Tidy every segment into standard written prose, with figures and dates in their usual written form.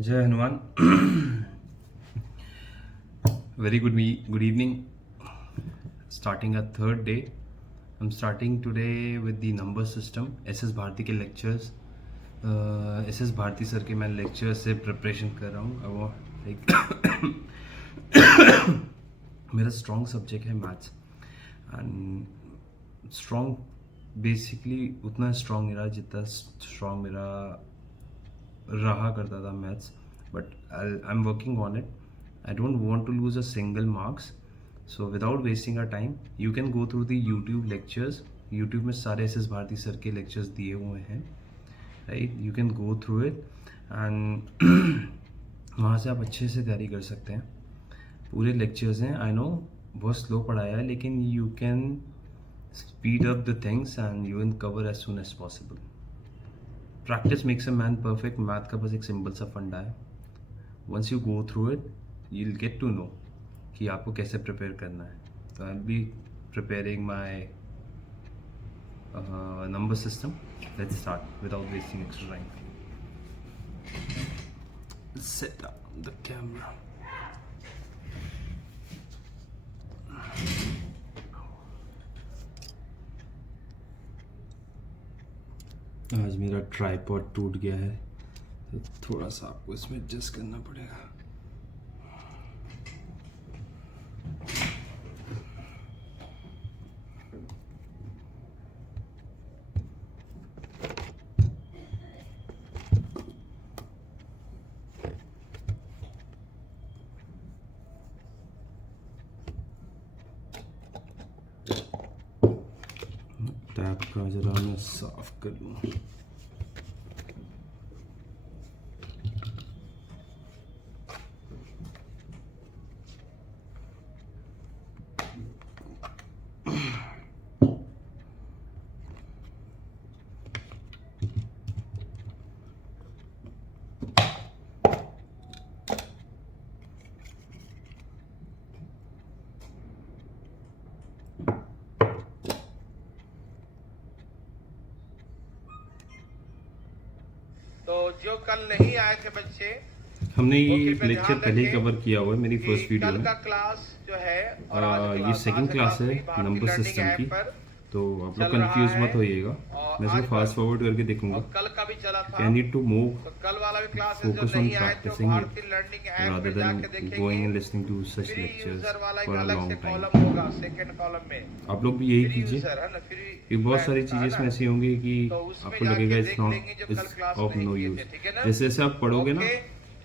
Jai Hanuman. Very good evening. Starting a third day. I'm starting today with the number system. SS Bharti के lectures. SS Bharti sir के मैं lecture से preparation कर रहा हूँ. वो like मेरा strong subject है maths and strong basically उतना strong नहीं रहा जितना strong मेरा रहा करता था maths, but I am working on it. I don't want to lose a single marks, so without wasting a time you can go through the YouTube lectures. YouTube में सारे एस एस भारती सर के lectures दिए हुए हैं, right. You can go through it and वहाँ से आप अच्छे से तैयारी कर सकते हैं. पूरे लेक्चर्स हैं. आई नो बहुत स्लो पढ़ाया है, लेकिन you can speed up the things and you can cover as soon as possible. Practice makes a man perfect. Math का बस एक सिंपल सा फंडा है. Once you go through it you will get to know कि आपको कैसे prepare करना है. तो I will be preparing my number system. Let's start without wasting extra time. Set up the camera. आज मेरा ट्राइपॉड टूट गया है, तो थोड़ा सा आपको इसमें एडजस्ट करना पड़ेगा. टैप का जरा मैं साफ कर लूँ. तो जो कल नहीं आए थे बच्चे, हमने ये कृपया लेक्चर ध्यान पहले ही रखें कवर किया हुआ है मेरी कि फर्स्ट वीडियो कल में. का क्लास जो है और आज का ये क्लास, सेकंड आज का क्लास है भी Bharti number learning system app की, पर तो आप लोग चल रहा कंफ्यूज है मत होइएगा. और मैं इसको आज फास्ट पर फॉरवर्ड करके देखूंगा. और कल का भी चला था. आई नीड टू मूव तो कल वाला भी क्लासेस जो focus on नहीं आए थे वो practicing Bharti it learning app rather में than जाके going देखेंगे. and listening to such free lectures user वाला एक for a अलग long से time. कॉलम होगा सेकंड कॉलम में. आप लोग भी यही फ्री कीजिए. यूजर है ना, फ्री. ये बहुत सारी चीज़ें इसमें ऐसी होंगी कि तो उसमें आपको लगेगा जाके इट्स देख नॉट लेंगे जो कल इट्स क्लास ऑफ नहीं नो किए यूज. थे, ठीक है ना. जैसे जैसे आप पढ़ोगे ना, ओके,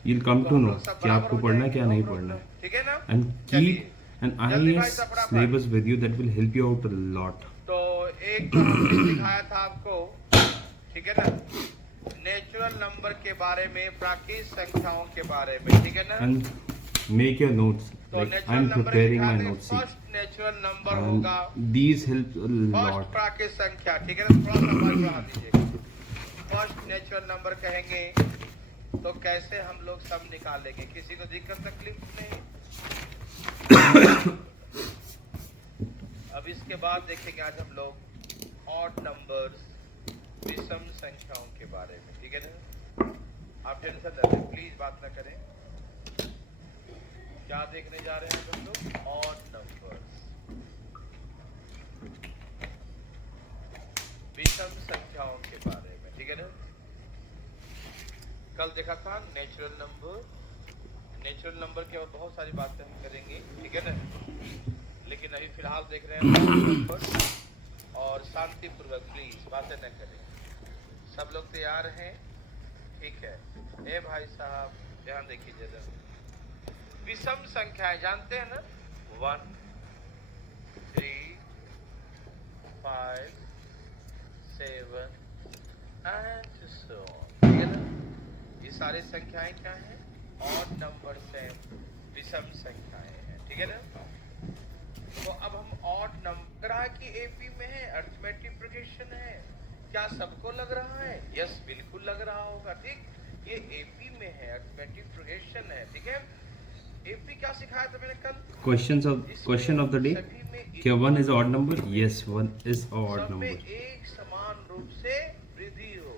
you'll come तो to हम know लोग सब कि आपको बराबर हो पढ़ना है जाएंगे, क्या नो नहीं प्रॉब्लम, पढ़ना है. ठीक है ना. And चलिए, keep an जल्दी भाई IAS साहब फटाफट. syllabus with you that will help you out a lot. तो एक तो हमने सिखाया था आपको, ठीक है ना, नेचुरल नंबर के बारे में, प्राकृतिक संख्याओं के बारे में, ठीक है ना. And make your notes. तो Like natural I'm number preparing my notes. First natural number And होगा these help a first lot. प्राकृतिक संख्या, ठीक है ना. थोड़ा सा आवाज बढ़ा दीजिए. फर्स्ट नेचुरल नंबर कहेंगे तो कैसे हम लोग सब निकालेंगे, किसी को दिक्कत तकलीफ नहीं. अब इसके बाद देखेंगे आज हम लोग ऑड नंबर्स, विषम संख्याओं के बारे में, ठीक है ना. आप टेंशन न लें, प्लीज बात न करें. क्या देखने जा रहे हैं हम लोग? ऑड नंबर्स, विषम संख्याओं के बारे में, ठीक है ना. कल देखा था नेचुरल नंबर. नेचुरल नंबर के बाद बहुत सारी बातें हम करेंगे, ठीक है ना. लेकिन अभी फिलहाल देख रहे हैं नंबर. और शांतिपूर्वक प्लीज बातें न करें. सब लोग तैयार हैं? ठीक है. ए भाई साहब ध्यान देखिए जरा. विषम संख्याएं जानते हैं ना, 1 3 5 7 एंड सो ऑन, ठीक है ना. ये सारी संख्याएं क्या हैं? ऑड नंबर से विषम संख्याएं हैं, ठीक है ना. तो अब हम ऑड नंबर की एपी में है, अरिथमेटिक प्रोग्रेशन है. क्या सबको लग रहा है? यस बिल्कुल लग रहा होगा. ठीक, ये एपी में है, अरिथमेटिक प्रोग्रेशन है, ठीक है. एपी क्या सिखाया था मैंने कल? Question of the day. क्या 1 is odd number? Yes 1 is odd सब में नंबर. एक समान रूप से वृद्धि हो.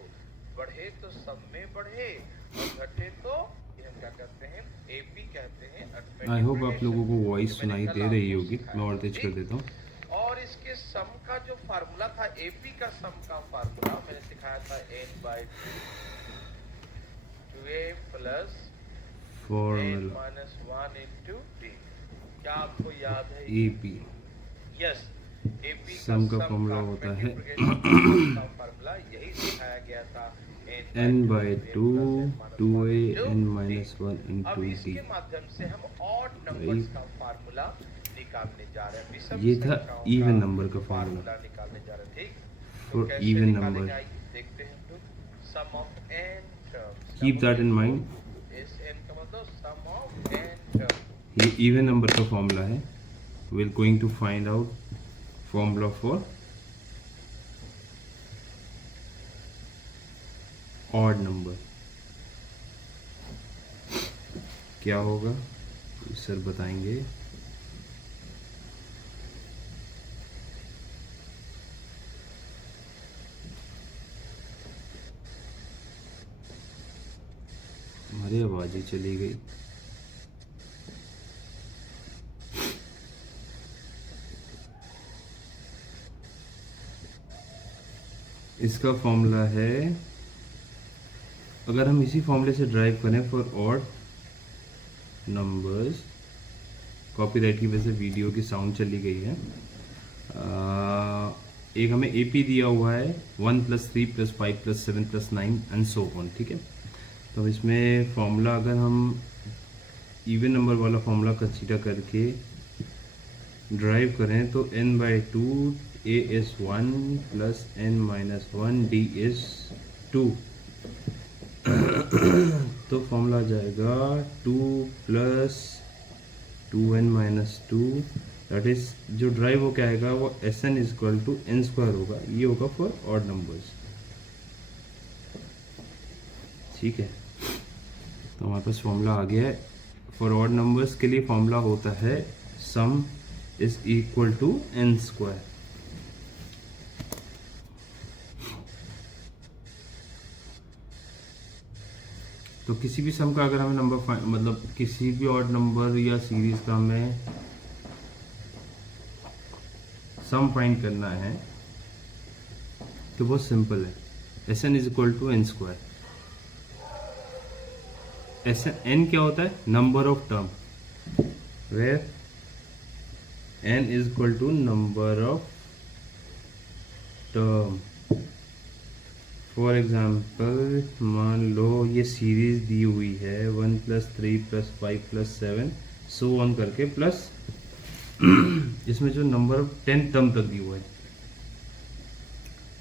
बढ़े तो सब में बढ़े और घटे तो हम क्या कहते हैं, एपी कहते हैं। आई होप आप लोगों को वॉइस तो मैंने सुनाई कल दे रही आपको होगी, सिखाया मैं और था, तेज कर ठीक? देता हूँ। और इसके सम का जो फार्मूला था, एपी का सम का फार्मूला मैंने सिखाया था n/2 2a plus n formula minus 1 into D. क्या आपको याद है ए ये? पी यस, एपी का सम का सम फॉर्मूला का होता है मल्टीप्लिकेशन का सम का फार्मूला यही सिखाया गया था, n by 2 2a n n/2 minus 1 अब into d, इसके माध्यम से हम ऑड नंबर्स राइट। का फार्मूला निकालने जा रहे हैं, विषम ये था संख्याओं इवन का नंबर का फॉर्मूला फार्मूला निकालने जा रहे हैं, ठीक? तो फॉर कैसे इवन निकालेंगे, नंबर। आइए देखते हैं हम लोग। Sum of n terms, keep that in mind, इस n का मतलब सम ऑफ n टर्म्स। ये इवन नंबर का फॉर्मूला है। We are going to find out formula for odd number. क्या होगा सर बताएंगे। हमारी आवाज ही चली गई। इसका फॉर्मूला है, अगर हम इसी फॉर्मूले से ड्राइव करें फॉर ऑड नंबर्स, कॉपीराइट की वजह से वीडियो की साउंड चली गई है। एक हमें एपी दिया हुआ है 1 + 3 + 5 + 7 + 9 एंड सो ऑन, ठीक है। तो इसमें फॉर्मूला अगर हम इवन नंबर वाला फॉर्मूला कंसीडर करके ड्राइव करें तो n/2 a is 1 + n - 1 d is 2 तो फॉर्मूला आ जाएगा 2 + 2n - 2, दैट इज जो ड्राइव हो क्या आएगा वो Sn = n² होगा। ये होगा फॉर ऑड नंबर्स, ठीक है। तो हमारे पास फॉर्मूला आ गया है। फॉर ऑड नंबर्स के लिए फॉर्मूला होता है सम इज इक्वल टू n²। तो किसी भी सम का अगर हमें नंबर मतलब किसी भी ऑड नंबर या सीरीज का हमें सम फाइंड करना है तो बहुत सिंपल है। Sn = n²। n क्या होता है? Number of term, where n = number of term. For example मान लो ये सीरीज दी हुई है 1 + 3 + 5 + 7 सो ऑन करके प्लस इसमें जो नंबर 10 टर्म तक दी हुआ है,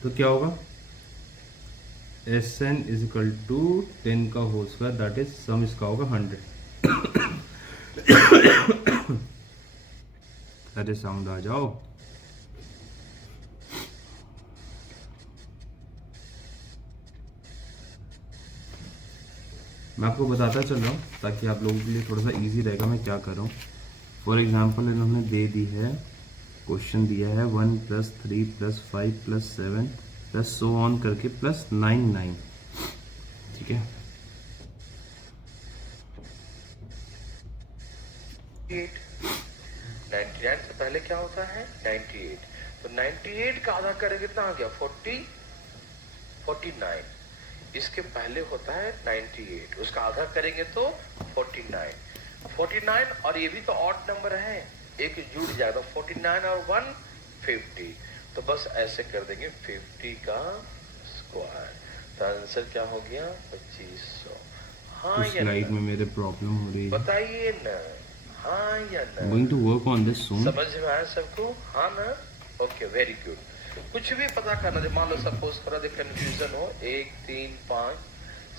तो क्या होगा? Sn = 10 का whole square, that is sum इसका होगा 100। अरे साउंड आ जाओ। मैं आपको बताता चल रहा हूँ ताकि आप लोगों के लिए थोड़ा सा इजी रहेगा मैं क्या कर रहा हूँ। फॉर एग्जांपल इन्होंने दे दी है, क्वेश्चन दिया है 1 + 3 + 5 + 7 प्लस सो ऑन करके +99, ठीक है। 99 से पहले क्या होता है? 98। तो 98 का आधा करेंगे कितना आ गया? 49। इसके पहले होता है 98, उसका आधा करेंगे तो 49 और ये भी तो ऑड नंबर है, एक जुड़ जाएगा 49 और 1 50। तो बस ऐसे कर देंगे 50 का स्क्वायर, तो आंसर क्या हो गया? 2500। हाँ या स्लाइड ना? में मेरे प्रॉब्लम हो रही है, बताइए ना, हाँ या ना? Going to work on this soon. समझ में आया सबको? हाँ ना? Okay, very good. कुछ भी पता करना है, मान लो सपोज करो कंफ्यूजन हो 1 3 5,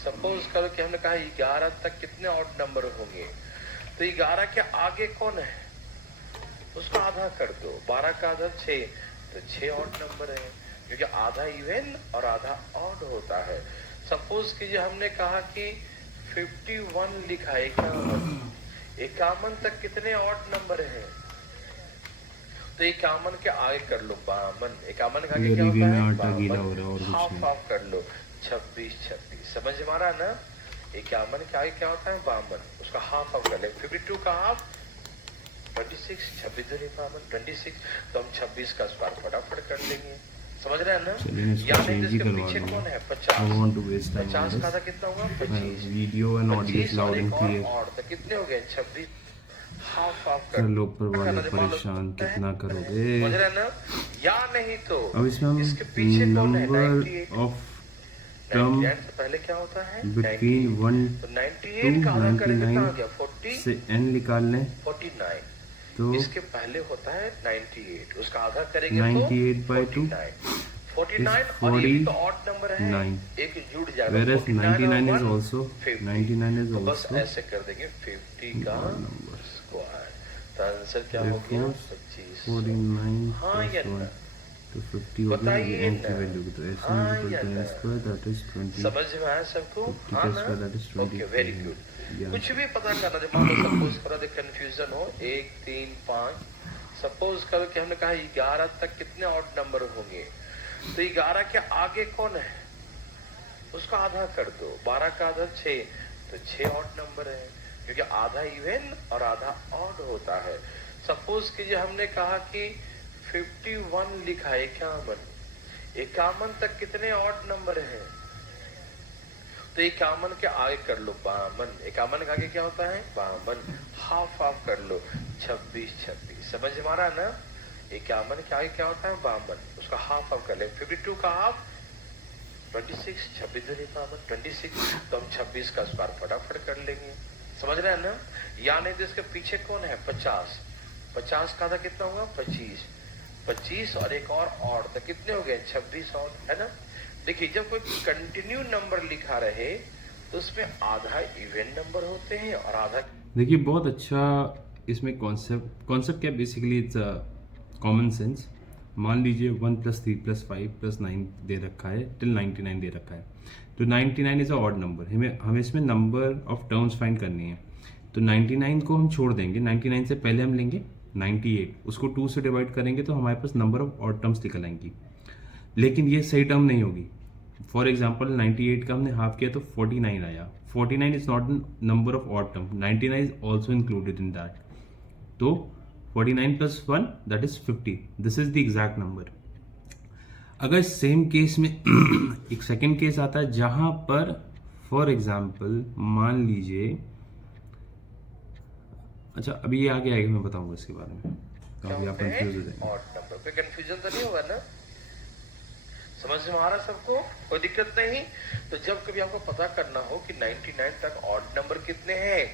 सपोज करो कि हमने कहा 11 तक कितने ऑड नंबर होंगे, तो 11 के आगे कौन है उसका आधा कर दो, 12 का आधा 6, तो 6 ऑड नंबर है, क्योंकि आधा इवन और आधा ऑड होता है। सपोज कीजिए हमने कहा कि 51 लिखा है, 51 तक कितने ऑड नंबर है, तो 51 के आगे कर लो 52, 51 के आगे क्या गरीबी होता में है? आटा गीला हो 52, रहा है और कुछ हाफ नहीं। हाफ कर लो 26 26। समझ में आ रहा है ना? 51 के आगे क्या होता है 52, उसका हाफ हम कर लेंगे 52 का हाफ 26, 26 दूनी 52 26, तो हम 26 का स्क्वायर फटाफट कर लेंगे, समझ रहे हैं ना। चलिए मैं इसको यानी चेंज ही इसके करवा पीछे लूँगा। कौन है I 50, want to waste time on 50 का this. था कितना हुआ My 25, video and audio is 25 loud और and एक clear. और तो कितने हो गए 26, हाफ हाफ कर चलो ऊपर वाले करना, जो मान लो परेशान है, कितना समझ करोगे। रहे हैं ना। या नहीं तो अब इसमें हम इसके पीछे कौन है नंबर 98, ऑफ टर्म 98 से पहले क्या होता है बिटवीन 98, 1 तो टू 98 का आधा करेंगे कितना हो गया 99 से n निकाल लें 49, तो इसके पहले होता है 98, उसका आधा करेंगे 98 तो by 2 49 is और ये भी तो ऑड नंबर है 49. एक जुड़ जाएगा whereas 99 is 1 also 50. 99 is तो बस also ऐसे कर देंगे 50 का number. स्क्वायर, तो आंसर क्या हो गया Therefore 25। 49 हाँ या plus 1 ना, तो 50 हो गया। ये बताइए n की ना। वैल्यू तो ऐसे हाँ ही या करते हैं ना। स्क्वायर दैट इज 20 समझ में आया सबको, 50 हाँ का ना, square that is 20। Okay very good. Yeah. कुछ भी पता करना जब मान लो सपोज करो दे कंफ्यूजन हो 1 3 5, सपोज करो कि हमने कहा 11 तक कितने ऑड नंबर होंगे, तो 11 के आगे कौन है उसका आधा कर दो, 12 का आधा 6, तो 6 ऑड नंबर है क्योंकि आधा इवन और आधा ऑड होता है। सपोज कीजिए हमने कहा कि 51 लिखा है 51 तक कितने ऑड नंबर हैं, तो 51 के आगे कर लो 52, 51 के आगे क्या होता है 52, हाफ हाफ कर लो 26 26, समझ में आ रहा है ना। 51 के आगे क्या होता है 52, उसका हाफ हाफ कर ले 52 का हाफ 26, 26 दूनी 52 26, तो हम 26 का स्क्वायर फटाफट कर लेंगे, समझ रहे हैं ना। यानी तो इसके पीछे कौन है 50, 50 का था कितना हुआ 25, 25 और एक और तो कितने हो गए 26 और, है ना। देखिए जब कोई कंटिन्यू नंबर लिखा रहे तो उसमें आधा इवन नंबर होते हैं और आधा, देखिए बहुत अच्छा इसमें कॉन्सेप्ट क्या बेसिकली इट्स कॉमन सेंस। मान लीजिए 1 + 3 + 5 + 9 दे रखा है टिल 99 दे रखा है, तो 99 इज़ अ ऑड नंबर। हमें इसमें नंबर ऑफ टर्म्स फाइंड करनी है, तो 99 को हम छोड़ देंगे, 99 से पहले हम लेंगे 98, उसको 2 से डिवाइड करेंगे तो हमारे पास नंबर ऑफ ऑड टर्म्स निकल आएंगी, लेकिन ये सही टर्म नहीं होगी। फॉर एग्जाम्पल 98 का हमने हाफ किया तो 49 आया, 49 is not number of odd term, 99 is also included in that, तो 49 + 1 that is 50, this is the exact number. अगर सेम केस में एक सेकेंड केस आता है जहां पर फॉर एग्जाम्पल मान लीजिए, अच्छा अभी ये आगे आएगा मैं बताऊंगा इसके बारे में, तो अभी आप कंफ्यूज हो जाएंगे। ऑड नंबर पे कंफ्यूजन तो नहीं होगा ना, समझ में आ रहा सबको, कोई दिक्कत नहीं। तो जब कभी आपको पता करना हो कि 99 तक ऑड नंबर कितने हैं,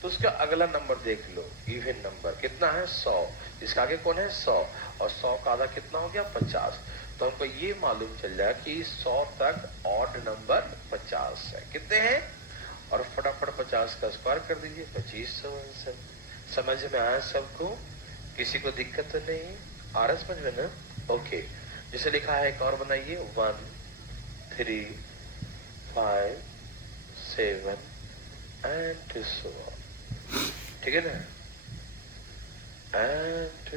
तो उसका अगला नंबर देख लो, इवन नंबर कितना है 100, इसका आगे कौन है 100, और 100 का आधा कितना हो गया 50, तो हमको ये मालूम चल जाए कि 100 तक ऑड नंबर 50 है, कितने हैं, और फटाफट 50 का स्क्वायर कर दीजिए 2500 आंसर। समझ में आया सबको, किसी को दिक्कत तो नहीं आ रहा समझ में ना, ओके। जैसे लिखा है एक और बनाइए 1 3 5 7 and so on, ठीक है ना, and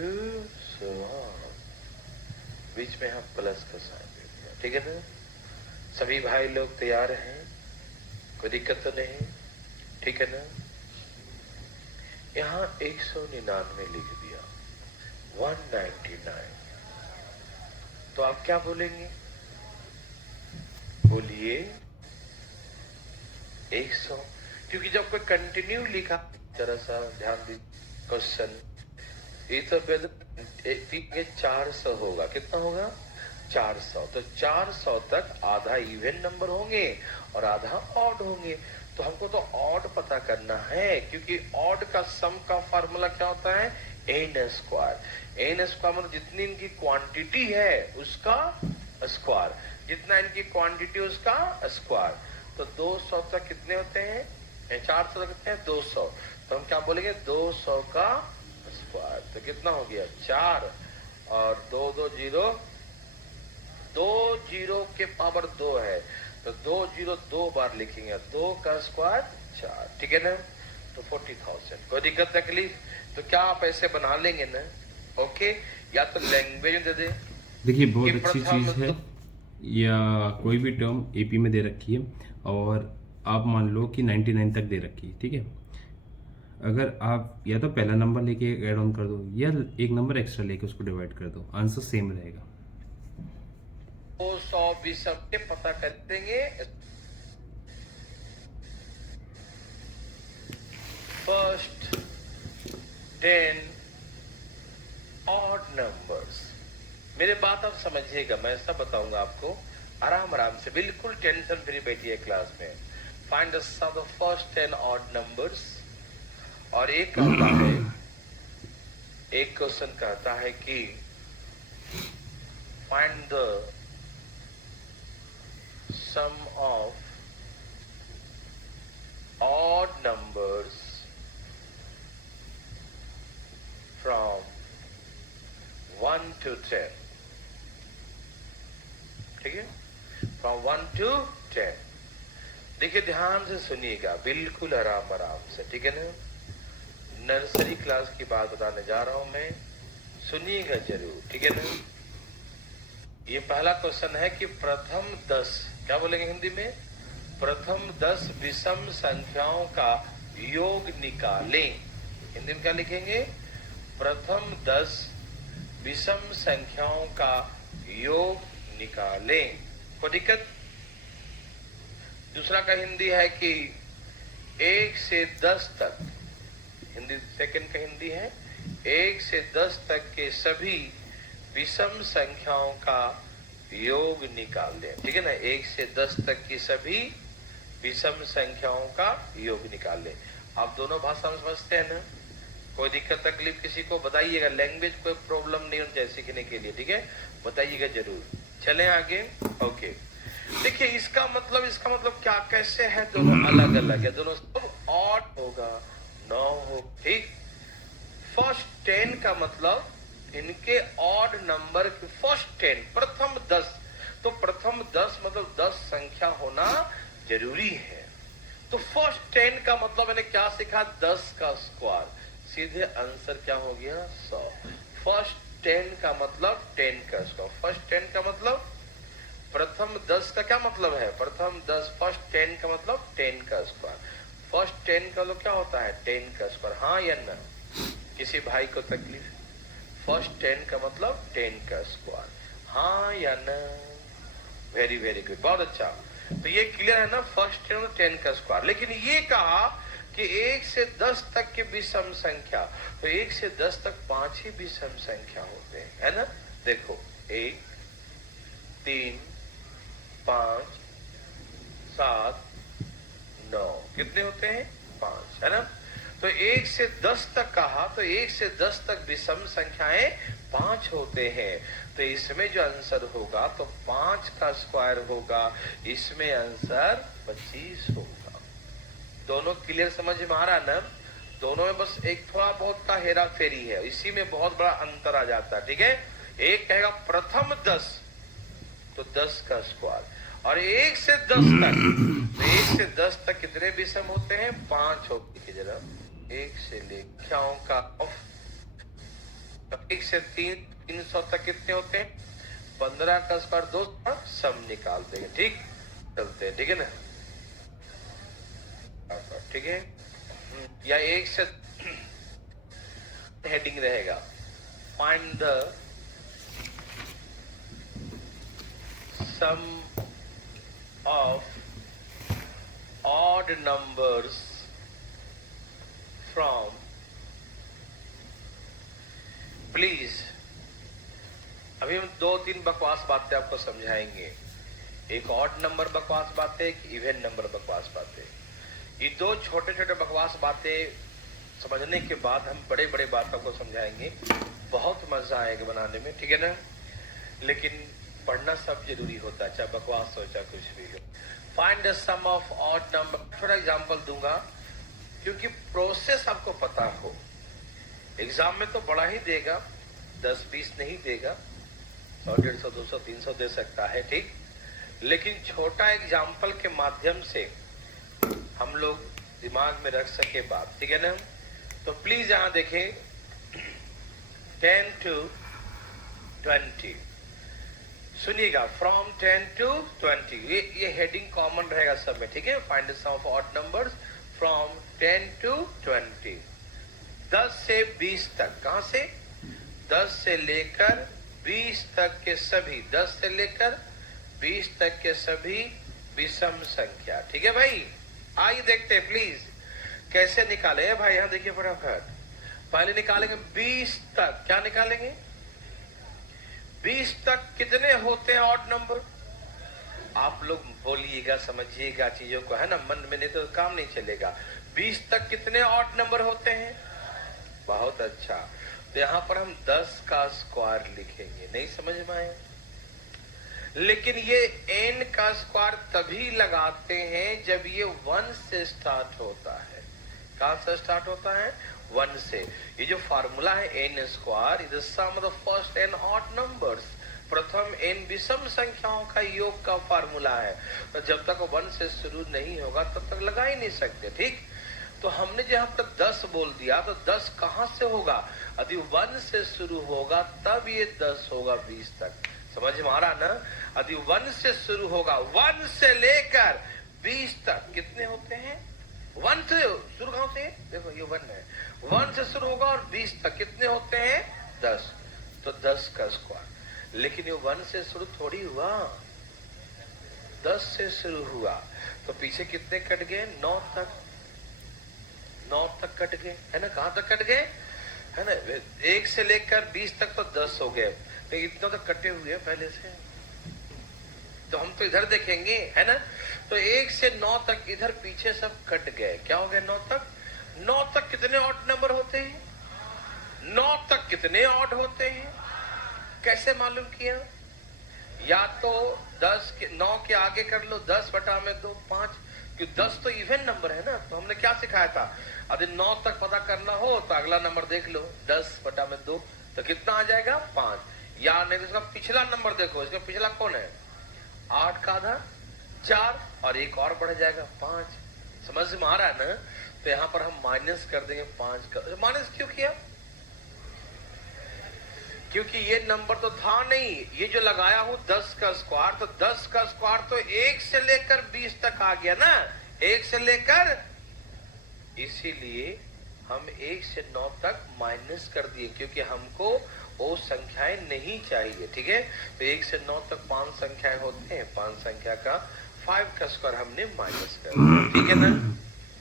so on, बीच में हम प्लस का साइन दे दिया, ठीक है ना। सभी भाई लोग तैयार हैं, कोई दिक्कत तो नहीं, ठीक है ना। यहाँ 199 लिख दिया 199, तो आप क्या बोलेंगे, बोलिए 100, क्योंकि जब कोई कंटिन्यू लिखा, जरा सा ध्यान दीजिए क्वेश्चन, ये तो 400 होगा, कितना होगा 400, तो 400 तक आधा इवन नंबर होंगे और आधा ऑड होंगे, तो हमको तो ऑड पता करना है, क्योंकि ऑड का सम का फार्मूला क्या होता है n स्क्वायर, n स्क्वायर मतलब जितनी इनकी क्वांटिटी है उसका स्क्वायर, जितना इनकी क्वांटिटी उसका स्क्वायर, तो 200 तक कितने होते हैं, 400 तक कितने हैं 200, तो हम क्या बोलेंगे 200 का स्क्वायर, तो कितना हो गया 4 और 2 2 0, 2 0 के पावर 2 है, तो 2 0 2 बार लिखेंगे, 2 का स्क्वायर 4, ठीक है ना, तो 40,000, कोई दिक्कत तकलीफ, तो क्या आप ऐसे बना लेंगे ना, ओके। या तो लैंग्वेज दे दे, देखिए बहुत ये अच्छी प्रथम चीज़ है, या कोई भी टर्म एपी में दे रखी है और आप मान लो कि 99 तक दे रखी, ठीक है। अगर आप या तो पहला नंबर लेके ऐड ऑन कर दो या एक नंबर एक्स्ट्रा लेके उसको डिवाइड कर दो, आंसर सेम रहेगा। 200 विषम के पता कर देंगे। First 10 odd numbers. मेरे बात आप समझिएगा, मैं सब बताऊंगा आपको आराम आराम से, बिल्कुल टेंशन फ्री बैठिए क्लास में। Find the sum of first 10 odd numbers. और एक कहता है, एक क्वेश्चन कहता है कि find the sum of odd numbers from 1 to 10। ठीक है, from 1 to 10। देखिए ध्यान से सुनिएगा, बिल्कुल आराम आराम से, ठीक है ना। नर्सरी क्लास की बात बताने जा रहा हूं मैं, सुनिएगा जरूर, ठीक है ना। ये पहला क्वेश्चन है कि प्रथम 10, क्या बोलेंगे हिंदी में, प्रथम 10 विषम संख्याओं का योग निकालें। हिंदी में क्या लिखेंगे, प्रथम 10 विषम संख्याओं का योग निकालें। कोई दिक्कत। दूसरा का हिंदी है कि 1 से 10 तक, हिंदी सेकंड का हिंदी है 1 से 10 तक के सभी विषम संख्याओं का योग निकाल दें, ठीक है ना। 1 से 10 तक की सभी विषम संख्याओं का योग निकाल लें। आप दोनों भाषा में समझते हैं ना, कोई दिक्कत तकलीफ किसी को बताइएगा, लैंग्वेज कोई प्रॉब्लम नहीं होनी चाहिए सीखने के लिए, ठीक है, बताइएगा जरूर। चलें आगे। ओके, देखिए इसका मतलब क्या, कैसे है, दोनों अलग अलग है, दोनों सब ऑड होगा, 9 हो, ठीक। फर्स्ट 10 का मतलब इनके ऑड नंबर के फर्स्ट 10, प्रथम 10, तो प्रथम 10 मतलब 10 संख्या होना जरूरी है। तो फर्स्ट 10 का मतलब मैंने क्या सीखा, 10 का स्क्वायर, सीधे आंसर क्या हो गया, 100। फर्स्ट 10 का मतलब 10 का स्क्वायर, फर्स्ट 10 का मतलब प्रथम 10 का क्या मतलब है, प्रथम 10, फर्स्ट 10 का मतलब 10 का स्क्वायर। फर्स्ट 10 का मतलब क्या होता है, 10 का स्क्वायर, हाँ या ना, किसी भाई को तकलीफ। फर्स्ट 10 का मतलब 10 का स्क्वायर, हाँ या ना, वेरी वेरी गुड, बहुत अच्छा। तो ये क्लियर है ना, फर्स्ट 10 का स्क्वायर। लेकिन ये कहा कि 1 से 10 तक के विषम संख्या, तो 1 से 10 तक 5 ही विषम संख्या होते हैं, है ना। देखो 1, 3, 5, 7, 9, कितने होते हैं, 5, है ना। तो 1 से 10 तक कहा, तो 1 से 10 तक विषम संख्याएं 5 होते हैं। तो इसमें जो आंसर होगा तो 5 का स्क्वायर होगा, इसमें आंसर 25 होगा। दोनों क्लियर समझ में आ रहा ना, दोनों में बस एक थोड़ा बहुत का हेरा फेरी है, इसी में बहुत बड़ा अंतर आ जाता है, ठीक है। एक कहेगा प्रथम 10 तो 10 का स्क्वायर, और 1 से 10 तक, तो 1 से 10 तक कितने विषम होते हैं, 5 होते हैं। जरा 1 से लेख्याओं का 1 से 300 तक कितने होते हैं, 15 का स्क्वायर 2 सम निकाल देंगे, ठीक, चलते हैं, ठीक है ना, ठीक है। या 1 से हेडिंग रहेगा, find the sum of odd numbers from, please अभी हम 2-3 बकवास बातें आपको समझाएंगे, एक ऑड नंबर बकवास बातें, एक इवन नंबर बकवास बातें। ये 2 छोटे छोटे बकवास बातें समझने के बाद हम बड़े बड़े बातों को समझाएंगे, बहुत मजा आएगा बनाने में, ठीक है ना। लेकिन पढ़ना सब जरूरी होता है, चाहे बकवास हो चाहे कुछ भी हो। Find the sum of odd number, थोड़ा एग्जांपल दूंगा क्योंकि प्रोसेस आपको पता हो। एग्जाम में तो बड़ा ही देगा, 10-20 नहीं देगा, 100, 150, 200, 300 दे सकता है, ठीक। लेकिन छोटा एग्जाम्पल के माध्यम से हम लोग दिमाग में रख सके बात, ठीक है ना। तो प्लीज यहां देखें 10 to 20। सुनिएगा, फ्रॉम 10 to 20, ये हेडिंग कॉमन रहेगा सब में, ठीक है। Find the sum of odd numbers from 10 to 20, 10 से 20 तक। कहां से? 10 से लेकर 20 तक के सभी, 10 से लेकर 20 तक के सभी विषम संख्या, ठीक है भाई। आइए देखते हैं प्लीज कैसे निकाले भाई। यहां देखिए फटाफट, पहले निकालेंगे 20 तक। क्या निकालेंगे? 20 तक कितने होते हैं ऑड नंबर? आप लोग बोलिएगा, समझिएगा चीजों को, है ना, मन में नहीं तो काम नहीं चलेगा। 20 तक कितने ऑड नंबर होते हैं? बहुत अच्छा। तो यहां पर हम 10 का स्क्वायर लिखेंगे। नहीं समझ में आया? लेकिन ये n का स्क्वायर तभी लगाते हैं जब ये 1 से स्टार्ट होता है। कहां से स्टार्ट होता है? 1 से। ये जो फार्मूला है n square is the sum of the first n odd numbers, प्रथम n विषम संख्याओं का योग का फार्मूला है। तो जब तक 1 से शुरू नहीं होगा तब तक लगा ही नहीं सकते, ठीक। तो हमने जहां पर 10 बोल दिया, तो 10 कहां से होगा? यदि 1 से शुरू होगा तब ये 10 होगा 20 तक। समझ में आ रहा ना? यदि 1 से शुरू होगा, 1 से लेकर 20 तक कितने होते हैं? 1 से शुरू कहां से? देखो ये 1 है, 1 से शुरू होगा और 20 तक कितने होते हैं? 10। तो 10 का स्क्वायर। लेकिन ये 1 से शुरू थोड़ी हुआ, 10 से शुरू हुआ। तो पीछे कितने कट गए? 9 तक। 9 तक कट गए, है ना। कहां तक कट गए? है ना, 1 से लेकर 20 तक तो 10 हो गए, लेकिन इतना तो कटे हुए पहले से। तो हम तो इधर देखेंगे, है ना। तो 1 से 9 तक इधर पीछे सब कट गए। क्या हो गया? 9 तक। 9 तक कितने ऑड नंबर होते हैं? 9 तक कितने ऑड होते हैं? कैसे मालूम किया? या तो 10 के 9 के आगे कर लो, 10 बटा में 2, 5, क्योंकि 10 तो इवन नंबर है ना। तो हमने क्या सिखाया था? यदि 9 तक पता करना हो तो अगला नंबर देख लो, 10 बटा में 2, तो कितना आ जाएगा? 5। या नहीं तो इसका पिछला नंबर देखो, इसका पिछला कौन है? 8 का आधा 4, और एक और बढ़ जाएगा 5। समझ में आ रहा है ना? तो यहां पर हम माइनस कर देंगे 5 का। माइनस क्यों किया? क्योंकि ये नंबर तो था नहीं, ये जो लगाया हूं 10 का स्क्वायर, तो 10 का स्क्वायर तो 1 से लेकर 20 तक आ गया ना, 1 से लेकर। इसीलिए हम 1 से 9 तक माइनस कर दिए, क्योंकि हमको वो संख्याएं नहीं चाहिए, ठीक है। तो 1 से 9 तक 5 संख्याएं होते हैं, 5 संख्या का 5 का स्क्वायर हमने माइनस कर दिया, ठीक है ना।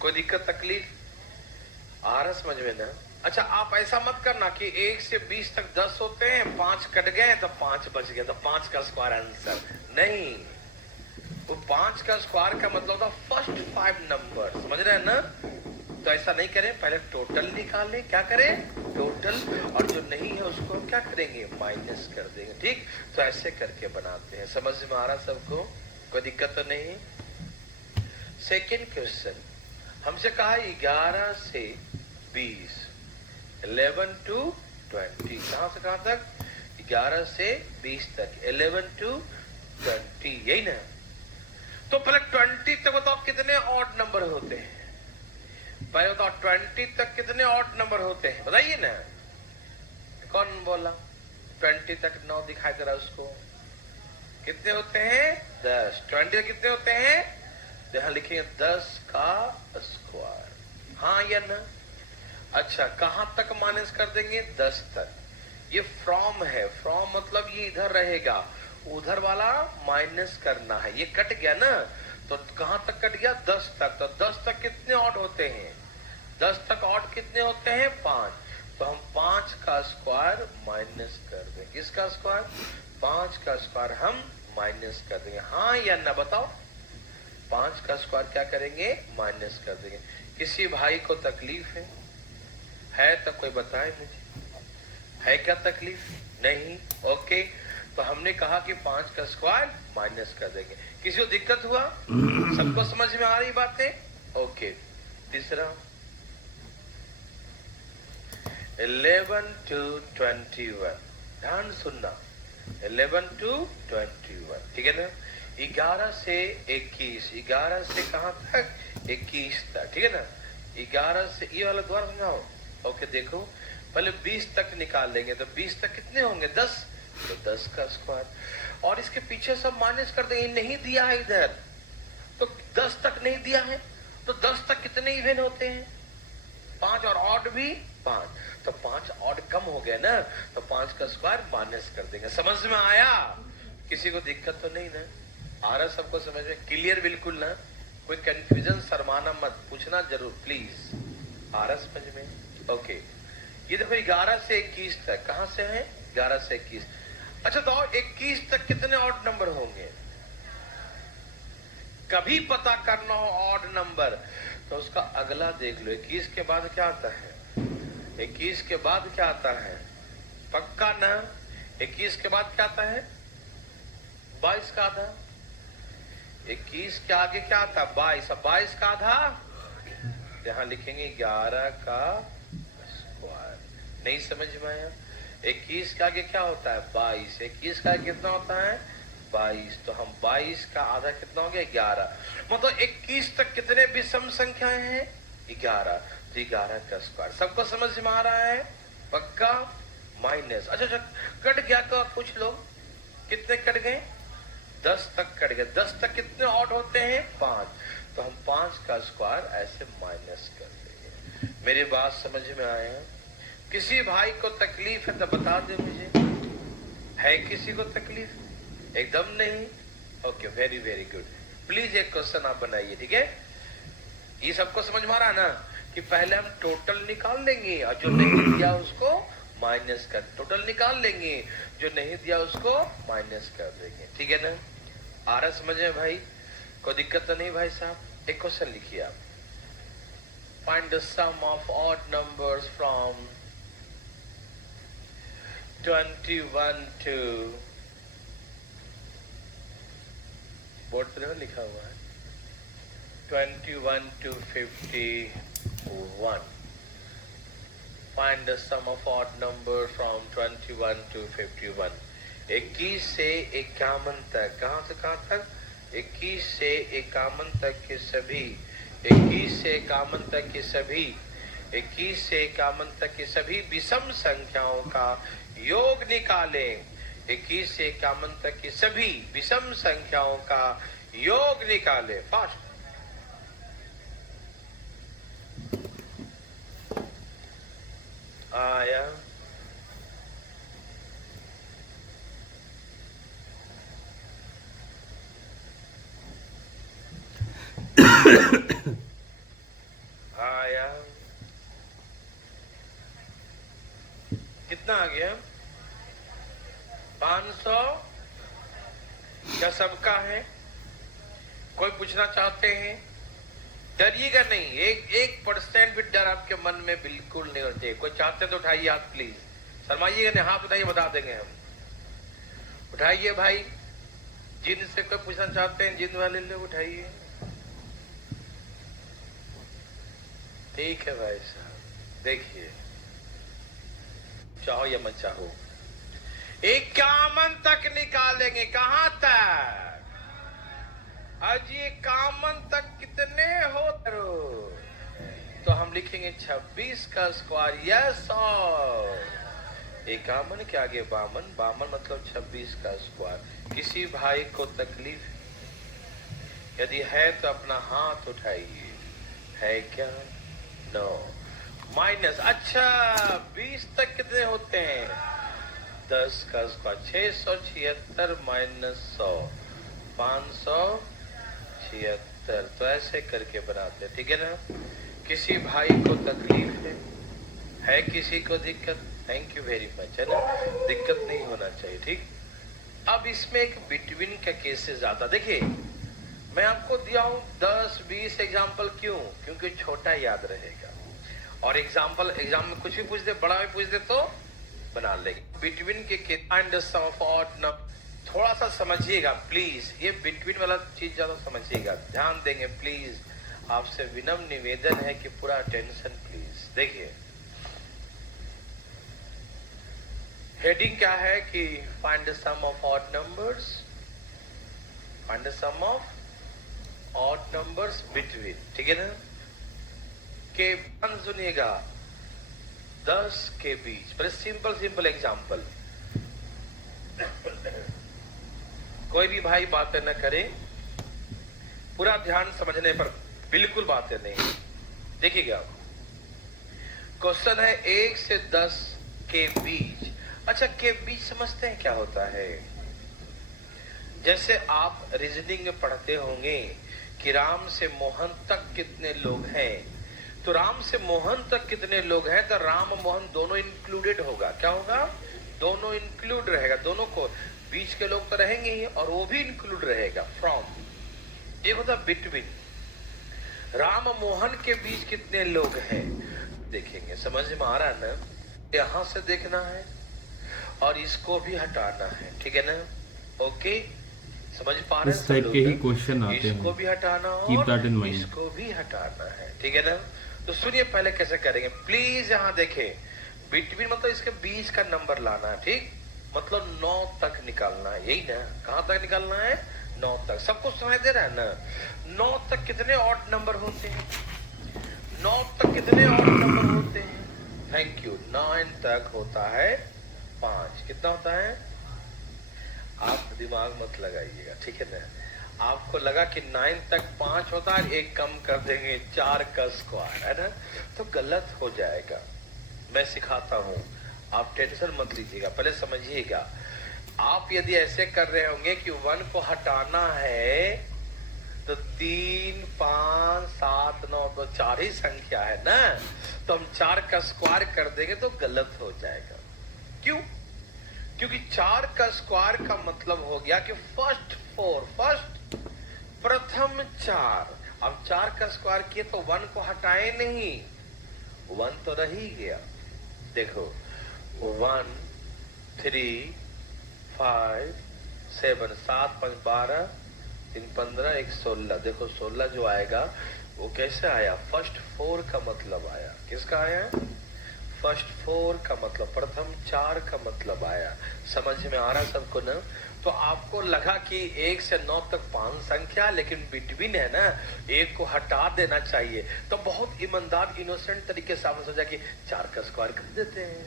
कोई दिक्कत तकलीफ आ रहा समझ में ना? अच्छा, आप ऐसा मत करना कि 1 से 20 तक 10 होते हैं, 5 कट गए तो 5 बच गए, तो 5 का स्क्वायर आंसर नहीं। वो 5 का स्क्वायर का मतलब था फर्स्ट 5 नंबर, समझ रहे हैं ना। तो ऐसा नहीं करें, पहले टोटल निकालें। क्या करें? टोटल। और जो नहीं है उसको क्या करेंगे? माइनस कर देंगे, ठीक। तो ऐसे करके बनाते हैं। समझ में आ रहा सबको? कोई दिक्कत तो नहीं? सेकेंड क्वेश्चन हमसे कहा 11 से 20, 11 to 20। कहां से कहां तक? 11 से 20 तक, 11 to 20, यही ना। तो पहले 20 तक बताओ कितने ऑड नंबर होते हैं? पहले बताओ 20 तक कितने ऑड नंबर होते हैं, बताइए ना। कौन बोला? 20 तक 9 दिखाई दे रहा है उसको। कितने होते हैं? 10। 20 तक कितने होते हैं? तो यहां लिखेंगे 10 का स्क्वायर, हाँ या ना। अच्छा, कहां तक माइनस कर देंगे? 10 तक। ये फ्रॉम है, फ्रॉम मतलब ये इधर रहेगा, उधर वाला माइनस करना है। ये कट गया ना, तो कहां तक कट गया? 10 तक। तो 10 तक कितने ऑड होते हैं? 10 तक ऑड कितने होते हैं? 5। तो हम 5 का स्क्वायर माइनस कर देंगे। किसका स्क्वायर? 5 का स्क्वायर हम माइनस कर देंगे, हाँ या ना बताओ। 5 का स्क्वायर क्या करेंगे? माइनस कर देंगे। किसी भाई को तकलीफ है तो कोई बताए मुझे, है क्या तकलीफ? नहीं? ओके। तो हमने कहा कि 5 का स्क्वायर माइनस कर देंगे। किसी को दिक्कत हुआ? सबको समझ में आ रही बातें? ओके। तीसरा 11 to 21, ध्यान सुनना। 11 to 21, ठीक है ना। 11 से 21, 11 से कहां तक? 21 तक, ठीक है ना। 11 से ये वाला द्वारा समझाओ। ओके, देखो पहले 20 तक निकाल लेंगे, तो 20 तक कितने होंगे? 10। तो 10 का स्क्वायर, और इसके पीछे सब माइनस कर देंगे, नहीं दिया है इधर तो 10 तक नहीं दिया है, तो 10 तक कितने इवन होते हैं? 5, और ऑड भी 5, तो 5 ऑड कम हो गया ना, तो 5 का स्क्वायर माइनस कर देंगे। समझ में आया? किसी को दिक्कत तो नहीं ना? आ रहा सबको समझ में? क्लियर बिल्कुल ना? कोई कंफ्यूजन शर्माना मत, पूछना जरूर प्लीज। आ रहा समझ में? ओके, ये देखो 11 से 21 तक, कहां से है? 11 से 21। अच्छा तो 21 तक कितने ऑड नंबर होंगे? कभी पता करना हो ऑड नंबर तो उसका अगला देख लो। 21 के बाद क्या आता है? 21 के बाद क्या आता है? पक्का ना? 21 के बाद क्या आता है? 22 का आधा। 21 के आगे क्या आता है? 22। अब 22 का आधा यहां लिखेंगे 11 का स्क्वायर। नहीं समझ में आया? 21 के आगे क्या होता है? 22। 21 का कितना होता है? 22। तो हम 22 का आधा कितना हो गया? 11। मतलब 21 तक कितने विषम संख्याएं हैं? 11। तो 11 का स्क्वायर। सबको समझ में आ रहा है? पक्का? माइनस, अच्छा कट गया का कुछ लोग, कितने कट गए? 10 तक कट गए। 10 तक कितने ऑड होते हैं? 5। तो हम 5 का स्क्वायर ऐसे माइनस कर देंगे। मेरी बात समझ में आया? किसी भाई को तकलीफ है तो बता दे मुझे, है किसी को तकलीफ? एकदम नहीं? Okay, very very good. Please एक क्वेश्चन आप बनाइए, ठीक है? ये सबको समझ में आ रहा है ना कि पहले हम टोटल निकाल लेंगे और जो नहीं दिया उसको माइनस कर, टोटल निकाल लेंगे, जो नहीं दिया उसको माइनस कर देंगे, ठीक है ना? आ रहा समझ में भाई? कोई दिक्कत तो नहीं भाई साहब? एक क्वेश्चन लिखिए आप। Find the sum of odd numbers from 21 to, board पर लिखा हुआ है 21 to 51. Find the sum of odd number from 21 to 51. 21 से 51 तक, कहां से कहां तक? 21 से 51 तक के सभी, 21 से 51 तक के सभी, 21 से 51 तक के सभी विषम संख्याओं का योग निकालें। 21 से 51 तक की सभी विषम संख्याओं का योग निकालें। फास्ट। आया? आया? कितना आ गया? 500। क्या सबका है? कोई पूछना चाहते हैं? डरिएगा नहीं, 1% भी डर आपके मन में बिल्कुल नहीं होना चाहिए। कोई चाहते तो उठाइए हाथ प्लीज, शर्माइएगा नहीं, हाथ उठाइए, बता देंगे हम। उठाइए भाई, जिन से कोई पूछना चाहते हैं, जिन वाले लोग उठाइए। ठीक है भाई साहब, देखिए, चाहो या मत चाहो 51 तक निकालेंगे। कहां तक? आज ये 51 तक कितने हो? तो हम लिखेंगे 26 का स्क्वायर। यस, और 51 के आगे 52, 52 मतलब 26 का स्क्वायर। किसी भाई को तकलीफ यदि है तो अपना हाथ उठाइए। है क्या? नो। माइनस, अच्छा 20 तक कितने होते हैं? 10 का स्क्वायर। 676 माइनस 100, 576। तो ऐसे करके बनाते, ठीक है ना? किसी भाई को तकलीफ है किसी को दिक्कत? थैंक यू वेरी मच, है ना? दिक्कत नहीं होना चाहिए, ठीक? अब इसमें एक बिटवीन का केसेस ज्यादा। देखिए, मैं आपको दिया हूं 10-20 एग्जाम्पल, क्यों? क्योंकि छोटा याद रहेगा, और एग्जाम में कुछ भी पूछ दे, बड़ा भी पूछ दे तो बना लेंगे। बिटवीन के find the sum of odd number, थोड़ा सा समझिएगा प्लीज, ये बिटवीन वाला चीज ज्यादा समझिएगा, ध्यान देंगे प्लीज। आपसे विनम्र निवेदन है कि पूरा अटेंशन प्लीज। देखिए, हेडिंग क्या है कि find the sum of odd numbers, find the sum of odd numbers between, ठीक है ना? के सुनिएगा, 10 के बीच। बड़े सिंपल एग्जांपल। कोई भी भाई बातें न करे, पूरा ध्यान समझने पर, बिल्कुल बातें नहीं। देखिएगा, क्वेश्चन है 1 से 10 के बीच। अच्छा, के बीच समझते हैं क्या होता है? जैसे आप रीजनिंग में पढ़ते होंगे कि राम से मोहन तक कितने लोग हैं, तो राम से मोहन तक कितने लोग हैं, तो राम मोहन दोनों इंक्लूडेड होगा। क्या होगा? दोनों इंक्लूड रहेगा। दोनों को, बीच के लोग तो रहेंगे ही और वो भी इंक्लूड रहेगा। फ्रॉम, एक होता बिटवीन। राम मोहन के बीच कितने लोग हैं देखेंगे। समझ में आ रहा है ना? यहां से देखना है और इसको भी हटाना है, ठीक है ना? ओके, समझ पा रहे हैं? इस टाइप के ही क्वेश्चन आते हैं, इसको भी हटाना कीप और दैट इन माइंड। इसको भी हटाना है, ठीक है ना? तो सुनिए पहले कैसे करेंगे, प्लीज। यहाँ देखें, बिटवीन मतलब इसके बीच का नंबर लाना है, ठीक? मतलब 9 तक निकालना है, यही ना? कहां तक निकालना है? 9 तक। सबको सुनाई दे रहा है ना? 9 तक कितने ऑड नंबर होते हैं? 9 तक कितने ऑड नंबर होते हैं? Thank you. 9 तक होता है 5। कितना होता है? आप दिमाग मत लगाइएगा, ठीक है ना? आपको लगा कि 9 तक 5 होता है, एक कम कर देंगे, 4 का स्क्वायर, है ना? तो गलत हो जाएगा। मैं सिखाता हूं, आप टेंशन मत लीजिएगा, पहले समझिएगा। आप यदि ऐसे कर रहे होंगे कि 1 को हटाना है, तो 3, 5, 7, 9 तो 4 ही संख्या है ना, तो हम 4 का स्क्वायर कर देंगे तो गलत हो जाएगा। क्यों? क्योंकि 4 का स्क्वायर का मतलब हो गया कि फर्स्ट प्रथम 4। अब 4 का स्क्वायर किए तो 1 को हटाए नहीं, 1 तो रह ही गया। देखो, 1, 3, 5, 7, 7, 5, 12, 3, 15, 1, 16। देखो 16 जो आएगा वो कैसे आया? फर्स्ट 4 का मतलब आया। किसका आया? फर्स्ट 4 का मतलब, प्रथम 4 का मतलब आया। समझ में आ रहा सबको ना? तो आपको लगा कि 1 से 9 तक 5 संख्या, लेकिन बिटवीन है ना, 1 को हटा देना चाहिए। तो बहुत ईमानदार इनोसेंट तरीके से आपने सोचा कि 4 का स्क्वायर कर देते हैं,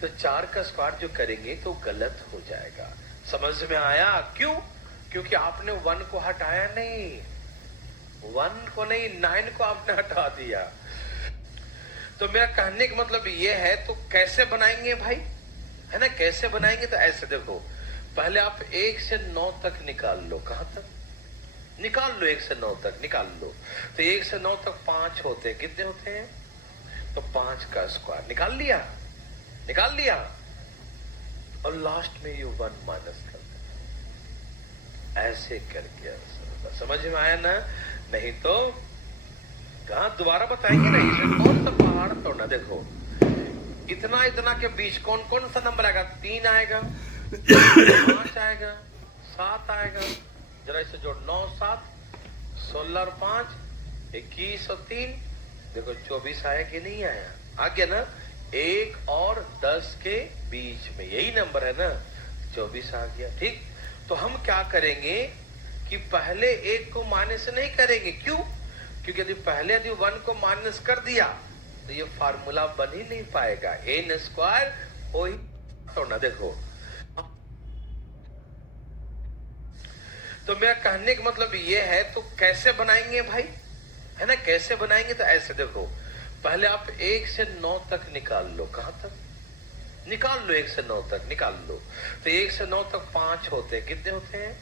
तो 4 का स्क्वायर जो करेंगे तो गलत हो जाएगा। समझ में आया? क्यों? क्योंकि आपने 1 को हटाया नहीं, 1 को नहीं, 9 को आपने हटा दिया। तो मेरा कहने का मतलब ये है, तो कैसे बनाएंगे भाई, है ना? कैसे बनाएंगे? तो ऐसे देखो, पहले आप 1 से 9 तक निकाल लो। कहां तक निकाल लो? 1 से 9 तक निकाल लो। तो 1 से 9 तक 5 होते हैं। कितने होते हैं? तो 5 का स्क्वायर निकाल लिया, निकाल लिया, और लास्ट में ये 1 माइनस कर दे। ऐसे करके समझ में आया ना? नहीं तो कहा दोबारा बताएंगे ना, इसमें कौन सा पहाड़ तोड़ना। देखो, इतना इतना के बीच कौन कौन सा नंबर आएगा? 3 आएगा, 5 आएगा, 7 आएगा। जरा इसे जोड़, 9, 7, 16 और 5, 21 और 3। देखो 24 आया कि नहीं आया? आ गया ना? 1 और 10 के बीच में यही नंबर है ना, 24 आ गया। ठीक, तो हम क्या करेंगे कि पहले 1 को माइनस नहीं करेंगे। क्यों? क्योंकि यदि पहले यदि 1 को माइनस कर दिया तो ये फार्मूला बन ही नहीं पाएगा। n स्क्वायर हो ही तो ना। देखो, तो मेरा कहने का मतलब ये है, तो कैसे बनाएंगे भाई, है ना? कैसे बनाएंगे? तो ऐसे देखो, पहले आप 1 से 9 तक निकाल लो। कहां तक निकाल लो? 1 से 9 तक निकाल लो। तो 1 से 9 तक 5 होते हैं। कितने होते हैं?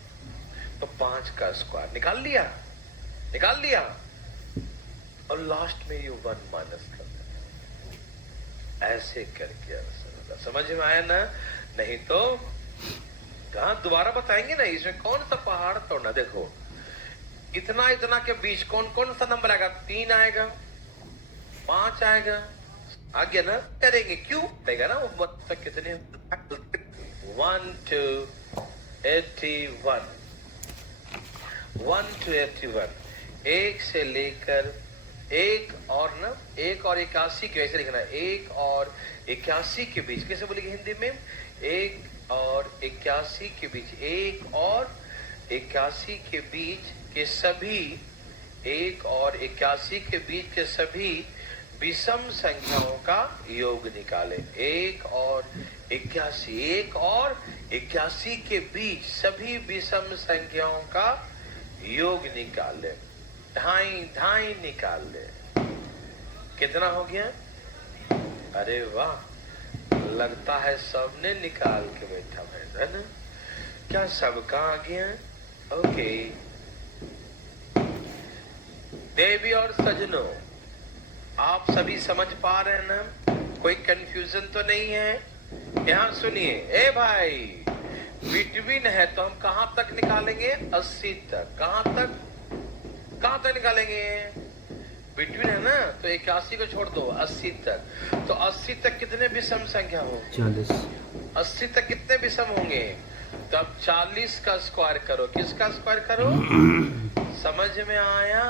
तो 5 का स्क्वायर निकाल लिया, निकाल लिया, और लास्ट में ये 1 माइनस कर देना। ऐसे करके समझ में आया ना? नहीं तो कहा दोबारा बताएंगे ना, इसमें कौन सा पहाड़ तोड़ना। देखो, इतना इतना के बीच कौन कौन सा नंबर आएगा? 3 आएगा, 5 आएगा, आ गया ना? करेंगे क्यों देगा ना वो मतलब कितने? 1 to 81, 1 to 81, 1 से लेकर 1 और ना 1 और 81 के वैसे लिखना है। 1 और 81 के बीच कैसे बोलेंगे हिंदी में? 1 और 81 के बीच, 1 और 81 के बीच के सभी, 1 और 81 के बीच के सभी विषम संख्याओं का योग निकाले। 1 और 81 के बीच सभी विषम संख्याओं का योग निकाले। ढाई निकाल ले। कितना हो गया? अरे वाह, लगता है सबने निकाल के बैठा है ना? क्या सबका आ गया? ओके देवी और सजनों, आप सभी समझ पा रहे हैं ना? कोई कंफ्यूजन तो नहीं है? यहाँ सुनिए, ए भाई, बिटवीन है तो हम कहां तक निकालेंगे? 80 तक। कहां तक निकालेंगे? बिटवीन है ना, तो 81 को छोड़ दो, 80 तक। तो 80 तक कितने विषम संख्या हो? 40। 80 तक कितने विषम होंगे? तो अब 40 का स्क्वायर करो। किसका स्क्वायर करो? समझ में आया?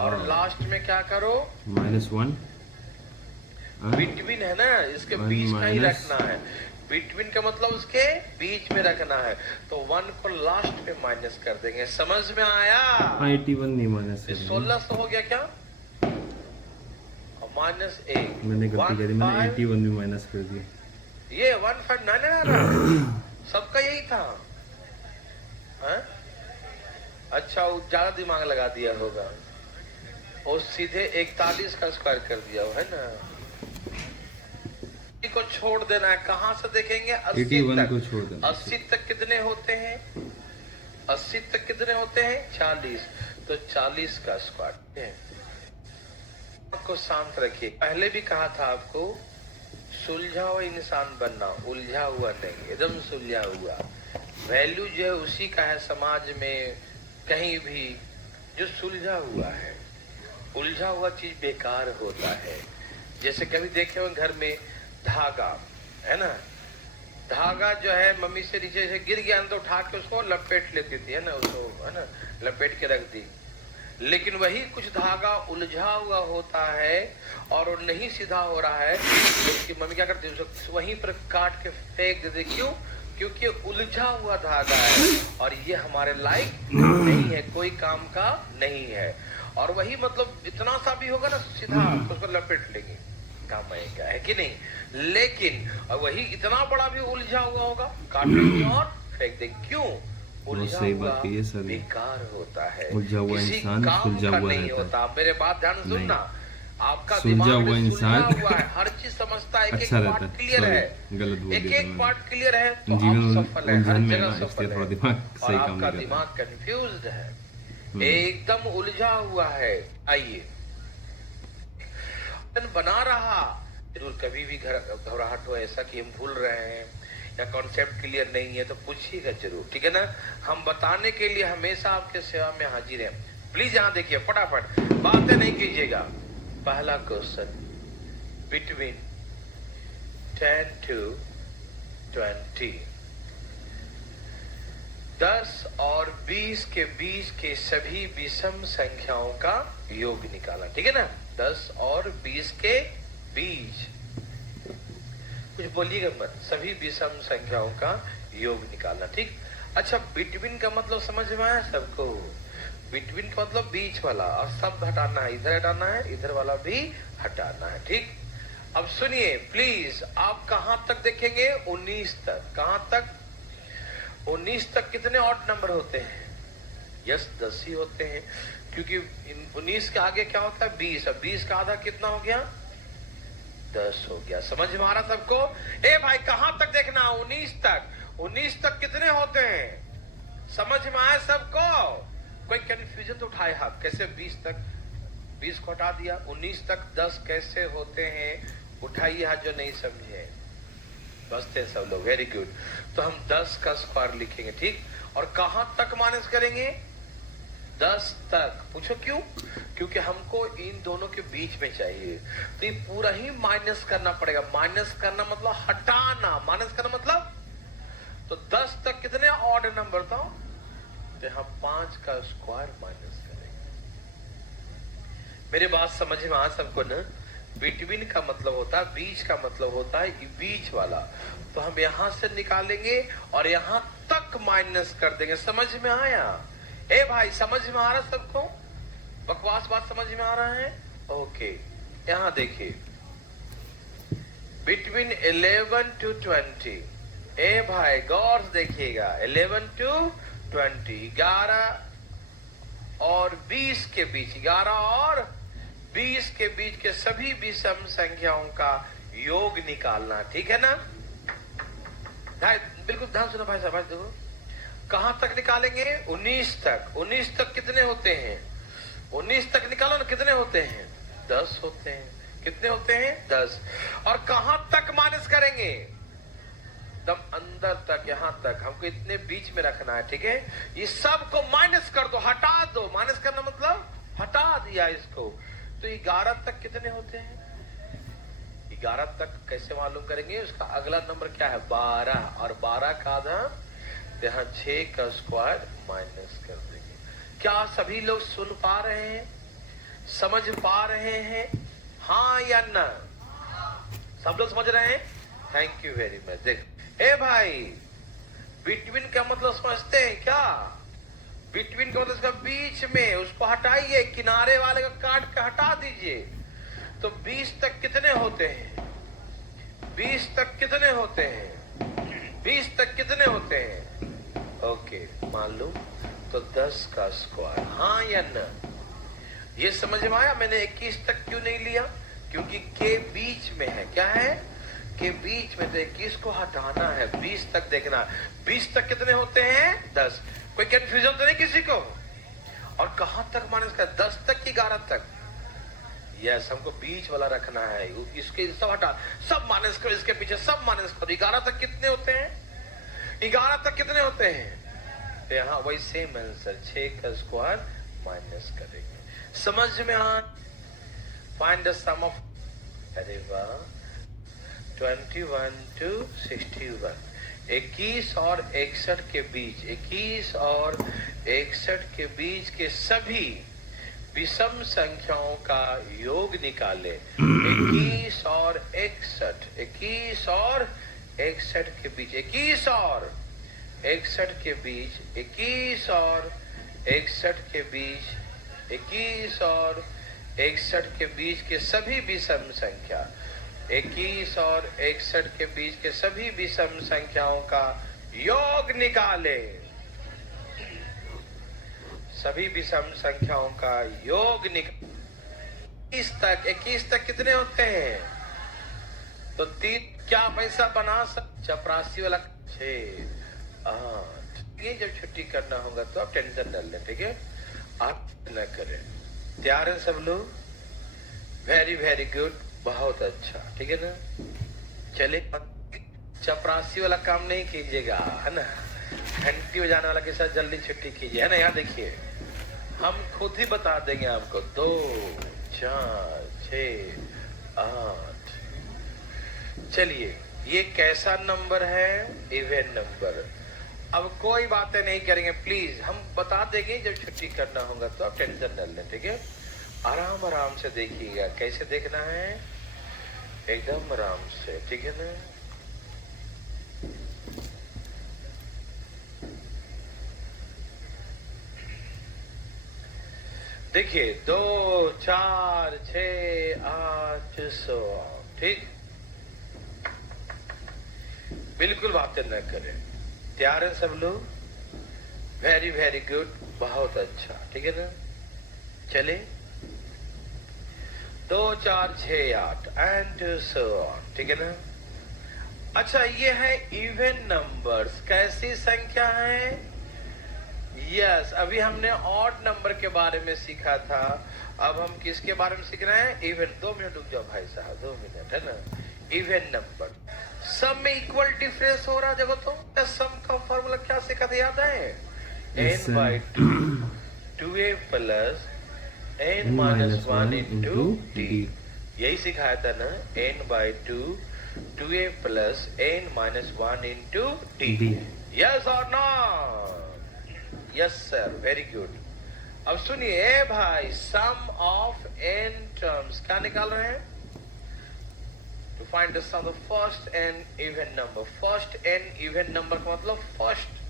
और लास्ट में क्या करो? -1। बिटवीन है ना, इसके बीच का ही रखना है। बिटवीन का मतलब उसके बीच में रखना है। तो 1 को लास्ट में माइनस कर देंगे। समझ में आया? 81 नहीं माइनस कर 1600 हो गया क्या? -1 मैंने गलती कर दी, मैंने 81 भी माइनस कर दिया। ये 159 सबका यही था। अच्छा, वो ज्यादा दिमाग लगा दिया होगा और सीधे 41 का स्क्वायर कर दिया है ना। को छोड़ देना है। कहां से देखेंगे? 80 तक। को छोड़ देना। 80 तक कितने होते हैं? 80 तक कितने होते हैं? 40। तो 40 का स्क्वायर। आपको शांत रखिए। पहले भी कहा था आपको, सुलझा हुआ इंसान बनना, उलझा हुआ नहीं, एकदम सुलझा हुआ। वैल्यू जो है उसी का है समाज में, कहीं भी जो सुलझा हुआ है। उलझा हुआ चीज बेकार होता है। जैसे कभी देखे हो घर में धागा है ना, धागा जो है मम्मी से नीचे से गिर गया तो उठा के उसको लपेट लेती थी, है ना, उसको है ना लपेट के रख दी। लेकिन वही कुछ धागा उलझा हुआ होता है और वो नहीं सीधा हो रहा है, तो उसकी मम्मी क्या करती है, उसको वहीं पर काट के फेंक देती। क्यों? क्योंकि उलझा हुआ धागा है और ये हमारे लायक नहीं है, कोई काम का नहीं है। और वही मतलब जितना सा भी होगा ना सीधा, तो उसको लपेट लेंगे, काम आएगा, है कि नहीं? लेकिन वही इतना बड़ा भी उलझा हुआ होगा, काटेंगे और फेंक देंगे। क्यों? उलझा हुआ बेकार होता है, उलझा हुआ किसी इंसान काम सुलझा का हुआ नहीं रहता होता। मेरे बात ध्यान से सुनना। आपका सुलझा दिमाग हुआ इंसान हुआ है, हर चीज समझता है, अच्छा एक रहता पार्ट क्लियर है, गलत बोल दिया एक पार्ट क्लियर है तो आप जीवन सफल है, हर जगह सफल है। दिमाग और सही काम आपका नहीं करता। दिमाग कंफ्यूज्ड है, एकदम उलझा हुआ है। आइए, बना रहा जरूर कभी भी घबराहट हो ऐसा कि हम भूल रहे हैं या कॉन्सेप्ट क्लियर नहीं है तो पूछिएगा जरूर, ठीक है ना? हम बताने के लिए हमेशा आपके सेवा में हाजिर हैं। प्लीज यहाँ देखिए, फटाफट बातें नहीं कीजिएगा। पहला क्वेश्चन, बिटवीन 10 to 20, 10 और 20 के बीच के सभी विषम संख्याओं का योग निकाला, ठीक है ना? 10 और 20 के बीच, कुछ बोलिएगा मत, सभी विषम संख्याओं का योग निकालना, ठीक? अच्छा, बिटवीन का मतलब समझ में आया सबको? बिटवीन का मतलब बीच वाला, और सब हटाना है, इधर हटाना है, इधर वाला भी हटाना है, ठीक? अब सुनिए प्लीज, आप कहां तक देखेंगे? 19 तक। कहां तक? 19 तक कितने ऑड नंबर होते हैं? यस, 10 ही होते हैं, क्योंकि 19 के आगे क्या होता है? 20। अब 20 का आधा कितना हो गया? 10 हो गया। समझ में आ रहा सबको? ए भाई, कहां तक देखना? 19 तक। 19 तक कितने होते हैं? समझ में आया सबको? कोई कंफ्यूजन तो उठाए हाथ। कैसे 20 तक? 20 को हटा दिया, 19 तक 10 कैसे होते हैं? उठाइए हाथ जो नहीं समझे। बसते हैं सब लोग, वेरी गुड। तो हम 10 का स्क्वायर लिखेंगे, ठीक? और कहां तक माइनस करेंगे? 10 तक। पूछो क्यों? क्योंकि हमको इन दोनों के बीच में चाहिए, तो ये पूरा ही माइनस करना पड़ेगा। माइनस करना मतलब हटाना, माइनस करना मतलब, तो 10 तक कितने ऑड नंबर था? तो हम 5 का स्क्वायर माइनस करेंगे। मेरी बात समझ में आ सबको ना? बिटवीन का मतलब होता है, बीच का मतलब होता है बीच वाला। तो हम यहां से निकालेंगे और यहां तक माइनस कर देंगे। समझ में आया? ए भाई, समझ में आ रहा सबको? बकवास बात समझ में आ रहा है? ओके, यहां देखिए, बिटवीन 11 टू 20, ए भाई गौर से देखिएगा, 11 टू 20, 11 और 20 के बीच, 11 और 20 के बीच के सभी विषम संख्याओं का योग निकालना, ठीक है ना? बिल्कुल ध्यान सुनो भाई साहब, देखो कहां तक निकालेंगे? 19 तक। 19 तक कितने होते हैं? 19 तक निकालो ना, कितने होते हैं? 10 होते हैं। कितने होते हैं? 10। और कहां तक माइनस करेंगे? एकदम अंदर तक, यहां तक। हमको इतने बीच में रखना है, ठीक है? ये सब को माइनस कर दो, हटा दो। माइनस करना मतलब हटा दिया इसको। तो 11 तक कितने होते हैं? 11 तक कैसे मालूम करेंगे? उसका अगला नंबर क्या है? 12। और 12 का आधा, यहाँ 6 का स्क्वायर माइनस कर देंगे। क्या सभी लोग सुन पा रहे हैं, समझ पा रहे हैं, हाँ या ना? सब लोग समझ रहे हैं? Thank you very much. देख ए भाई, बिटवीन का मतलब समझते हैं क्या? बिटवीन का मतलब इसका बीच में, उसको हटाइए, किनारे वाले को काट के हटा दीजिए। तो 20 तक कितने होते हैं? 20 तक कितने होते हैं? 20 तक कितने होते हैं? ओके, मान लो तो 10 का स्क्वायर, हाँ या ना? ये समझ में आया? मैंने 21 तक क्यों नहीं लिया? क्योंकि के बीच में है। क्या है? के बीच में। तो 21 को हटाना है, 20 तक देखना। 20 तक कितने होते हैं? 10। कोई कंफ्यूजन तो नहीं किसी को? और कहां तक माइनस कर? 10 तक कि 11 तक? यस, हमको बीच वाला रखना है। इसके सब हटा, सब माइनस करो, इसके पीछे सब माइनस करो। 11 तक कितने होते हैं? 11 तक कितने होते हैं? तो यहाँ वही सेम आंसर, 6 का स्क्वायर माइनस करेंगे। समझ में आ? फाइंड द सम ऑफ, अरे वाह, 21 टू 61। 21 और 61 के बीच, 21 और 61 के बीच के सभी विषम संख्याओं का योग निकाले। 21 और 61, 21 और 61 के बीच, 21 और 61 के बीच, 21 और 61 के बीच, 21 और 61 के बीच के सभी विषम संख्या, 21 और 61 के बीच के सभी विषम संख्याओं का योग निकाले। सभी विषम संख्याओं का योग निकाले। 21 तक कितने होते हैं? तो 3 क्या पैसा बना सकते? चपरासी वाला 6, 8। ये जब छुट्टी करना होगा तो आप टेंशन डाल लें, ठीक है? आप न करें। तैयार है सब लोग? वेरी वेरी गुड, बहुत अच्छा, ठीक है ना? चले, चपरासी वाला काम नहीं कीजिएगा, है ना? घंटी बजाने वाला के साथ जल्दी छुट्टी कीजिए, है ना? यहाँ देखिए, हम खुद ही बता देंगे आपको। 2, 4, 6, 8। चलिए, ये कैसा नंबर है? Even number. अब कोई बातें नहीं करेंगे प्लीज, हम बता देंगे जब छुट्टी करना होगा तो आप टेंशन न लें, ठीक है? आराम आराम से देखिएगा। कैसे देखना है? एकदम आराम से, ठीक है ना? देखिए, 2, 4, 6, 8, 100, ठीक? बिल्कुल बातें न करें। तैयार है सब लोग? वेरी वेरी गुड, बहुत अच्छा, ठीक है ना? चले, 2, 4, 6, 8 एंड सो ऑन, ठीक है ना? अच्छा, ये है इवन नंबर्स। कैसी संख्या है? यस, अभी हमने ऑड नंबर के बारे में सीखा था। अब हम किसके बारे में सीख रहे हैं? इवन। 2 मिनट रुक जाओ भाई साहब, 2 मिनट, है ना? Even number. सम में इक्वल डिफरेंस हो रहा है। देखो तो सम का फॉर्मूला क्या सीखा था, याद है? n/2 2a plus n minus 1 into T. यही सिखाया था ना? n/2 2a plus n minus 1 into T. Yes और no? Yes sir, very good. अब सुनिए भाई, सम ऑफ n टर्म्स क्या निकाल रहे हैं? To find the sum of first n even number. First n even number का मतलब first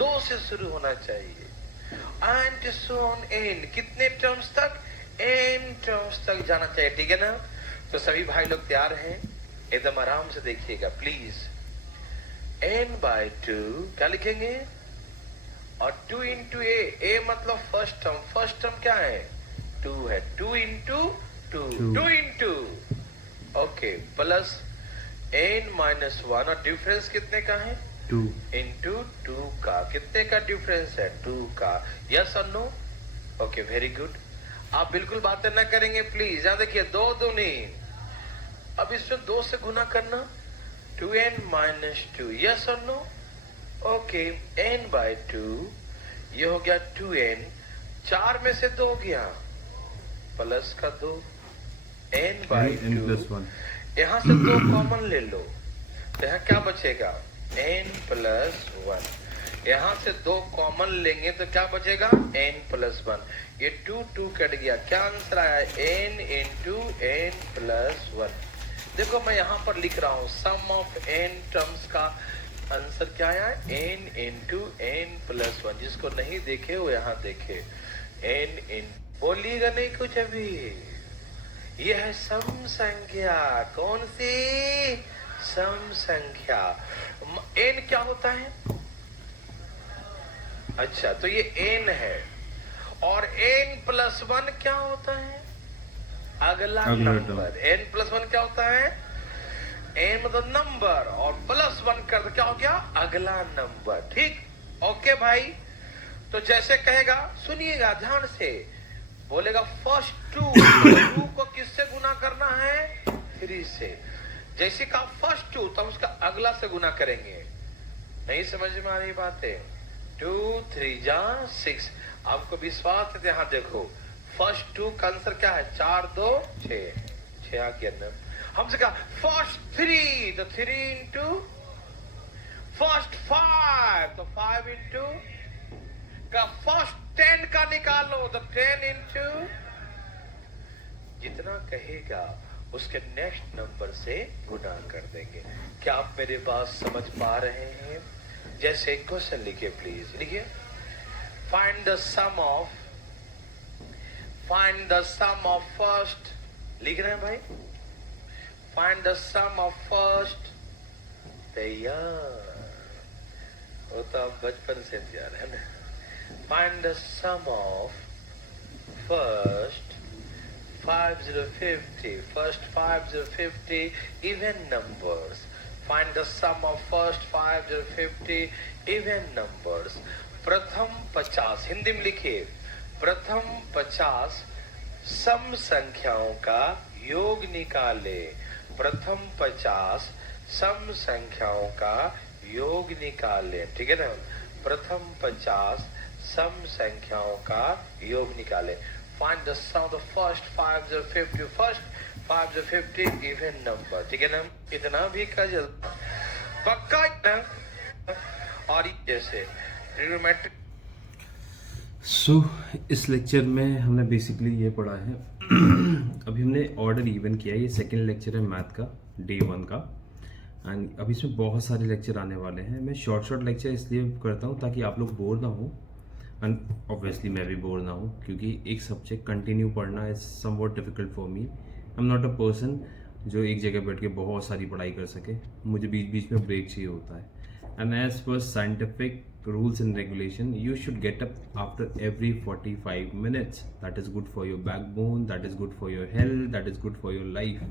2 से शुरू होना चाहिए। And so on n, कितने टर्म्स तक? n टर्म्स तक जाना चाहिए, ठीक है ना? तो सभी भाई लोग तैयार हैं? एकदम आराम से देखिएगा प्लीज। n/2 क्या लिखेंगे? और 2 इंटू ए मतलब फर्स्ट टर्म क्या है? 2 है। 2 into 2 2 into okay plus n-1 और डिफरेंस कितने का है? 2 इंटू 2 का। कितने का डिफरेंस है? 2 का। यस और नो? Okay very good. आप बिल्कुल बातें ना करेंगे प्लीज। यहां देखिए 2 दूनी, अब इसमें 2 से गुना करना, 2n-2। यस और नो? ओके n/2 ये हो गया 2n, 4 में से 2 गया प्लस का 2 n/2। यहाँ से 2 कॉमन ले लो तो यहाँ क्या बचेगा? n+1। यहाँ से 2 कॉमन लेंगे तो क्या बचेगा? n+1। ये 2 कट गया, क्या आंसर आया? n into n+1। देखो मैं यहाँ पर लिख रहा हूँ सम ऑफ n टर्म्स का आंसर क्या आया? n into n+1। जिसको नहीं देखे वो यहाँ देखे। n इन बोलिएगा नहीं कुछ अभी। ये है सम संख्या। कौन सी? सम संख्या। n क्या होता है? अच्छा तो ये n है और n+1 क्या होता है? अगला नंबर। n+1 क्या होता है? n मतलब नंबर और +1 कर तो क्या हो गया? अगला नंबर। ठीक, ओके भाई। तो जैसे कहेगा सुनिएगा ध्यान से, बोलेगा फर्स्ट 2 को किससे गुना करना है? 3 से। जैसे कहा फर्स्ट 2 तो उसका अगला से गुना करेंगे। नहीं समझ में आ रही बात है? 2 3 जा 6। आपको विश्वास है? यहाँ देखो फर्स्ट 2 का आंसर क्या है? 4 2 6 6 आ गया ना। हमसे कहा फर्स्ट 3 तो 3 इंटू, फर्स्ट 5 तो 5 इंटू, का फर्स्ट 10 का निकालो तो 10 इंटू। जितना कहेगा उसके नेक्स्ट नंबर से गुना कर देंगे। क्या आप मेरे बात समझ पा रहे हैं? जैसे क्वेश्चन लिखिए प्लीज, लिखिए find the sum of first. लिख रहे हैं भाई? Find the sum of first. तैयार? वो तो आप बचपन से तैयार है ना। Find the sum of first 5050, first 5050 even numbers. Find the sum of first 5050 even numbers. प्रथम 50, हिंदी में लिखिए, प्रथम 50 सम संख्याओं का योग निकाले। प्रथम 50 सम संख्याओं का योग निकाले, ठीक है ना? प्रथम 50 सम संख्याओं का योग निकाले। Find the sum of the first 5050, first 5050 even number, ठीक है ना? इतना भी का जल्द पक्का ना। और जैसे ट्रिग्नोमेट्रिक। सो इस लेक्चर में हमने बेसिकली ये पढ़ा है अभी हमने ऑर्डर इवन किया है। ये सेकंड लेक्चर है मैथ का, डे 1 का। एंड अभी इसमें बहुत सारे लेक्चर आने वाले हैं। मैं शॉर्ट लेक्चर इसलिए करता हूँ ताकि आप लोग बोर ना हो एंड ऑब्वियसली मैं भी बोर ना हूँ, क्योंकि एक सब्जेक्ट कंटिन्यू पढ़ना is somewhat difficult for me. I am not a person जो एक जगह बैठ के बहुत सारी पढ़ाई कर सके। मुझे बीच बीच में ब्रेक चाहिए होता है। And as per scientific rules and regulation, you should get up after every 45 minutes. That is good for your backbone, that is good for your health, that is good for your life.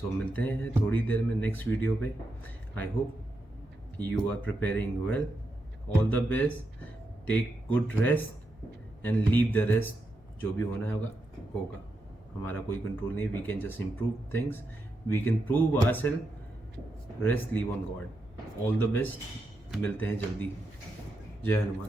So मिलते हैं थोड़ी देर में next video पे। I hope you are preparing well. All the best. Take good rest and leave the rest. जो भी होना होगा होगा, हमारा कोई कंट्रोल नहीं। We can just improve things. We can prove ourselves. Rest leave on God. All the best. मिलते हैं जल्दी। जय हनुमान।